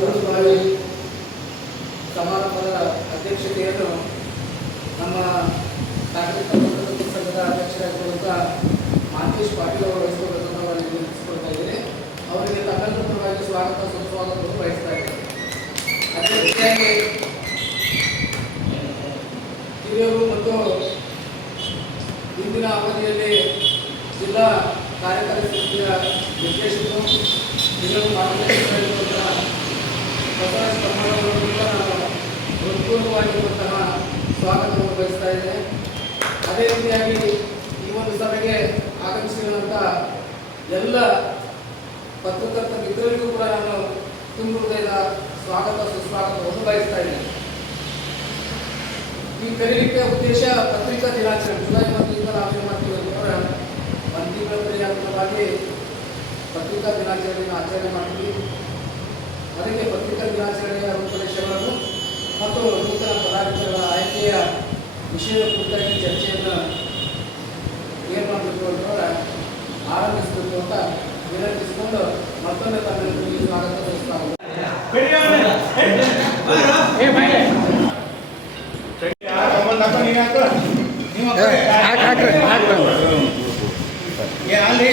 ಗೌರವವಾಗಿ ಸಮಾರಂಭದ ಅಧ್ಯಕ್ಷತೆಯನ್ನು ನಮ್ಮ ನಾಗರಿಕ ಸಂಘದ ಅಧ್ಯಕ್ಷರಾಗಿರುವಂಥ ಮಾಂತೇಶ್ ಪಾಟೀಲ್ ಅವರು ವಹಿಸಿಕೊಳ್ಳಬೇಕು ಅವರಿಗೆ ವಿನಂತಿಸಿಕೊಳ್ತಾ ಇದ್ದೇನೆ. ಅವರಿಗೆ ತಮ್ಮೆಲ್ಲರ ಪರವಾಗಿ ಸ್ವಾಗತ ಸುಸ್ವಾಗತವನ್ನು ವಹಿಸ್ತಾ ಇದ್ದಾರೆ. ಅದೇ ರೀತಿಯಾಗಿ ಹಿರಿಯರು ಮತ್ತು ಇಂದಿನ ಅವಧಿಯಲ್ಲಿ ಜಿಲ್ಲಾ ಕಾರ್ಯಕಾರಿ ಸಮಿತಿಯ ನಿರ್ದೇಶಕರು ಹಿರಿಯರು ಮಾರ್ಗದರ್ಶಕರಾಗಿರುವಂತಹ ಬಸವರಾಜ್ ಕಮ್ಮನವರನ್ನು ಕೂಡ ನಾನು ಹೃತ್ಪೂರ್ವವಾಗಿರುವಂತಹ ಸ್ವಾಗತವನ್ನು ಬಯಸ್ತಾ ಇದ್ದೇನೆ. ಅದೇ ರೀತಿಯಾಗಿ ಈ ಒಂದು ಸಭೆಗೆ ಆಗಮಿಸಿರುವಂಥ ಎಲ್ಲ ಪತ್ರಕರ್ತ ಮಿತ್ರರಿಗೂ ಕೂಡ ನಾನು ತುಂಬ ಹೃದಯದ ಸ್ವಾಗತ ಸುಸ್ವಾಗತವನ್ನು ಬಯಸ್ತಾ ಇದ್ದೇನೆ. ಈ ಕರೀಲಿಕ್ಕೆ ಉದ್ದೇಶ ಪತ್ರಿಕಾ ದಿನಾಚರಣೆ ಜುಲೈ 1 ನಾವು ಮಾಡ್ತೀವಿ ಅಂತಂದ್ರೆ ಒಂದು ತಿಂಗಳ ಪರ್ಯಂತವಾಗಿ ಪತ್ರಿಕಾ ದಿನಾಚರಣೆಯನ್ನು ಆಚರಣೆ ಮಾಡ್ತೀವಿ. ಅದಕ್ಕೆ ಪತ್ರಿಕಾ ದಿನಾಚರಣೆಯ ರೂಪರೇಷೆಗಳನ್ನು ಮತ್ತು ನೂತನ ಪದಾಧಿಕಾರಿಗಳ ಆಯ್ಕೆಯ ವಿಷಯದ ಕುರಿತಾಗಿ ಚರ್ಚೆಯನ್ನು ಏನು ಮಾಡಬೇಕು ಅಂತಂದ್ರೆ ಆರಂಭಿಸಬೇಕು ಅಂತ ವಿನಂತಿಸಿಕೊಂಡು ಮತ್ತೊಮ್ಮೆ ತಮ್ಮೆಲ್ಲರಿಗೂ ಸ್ವಾಗತ ಬಯಸ್ತಾ ಅಲ್ಲಿ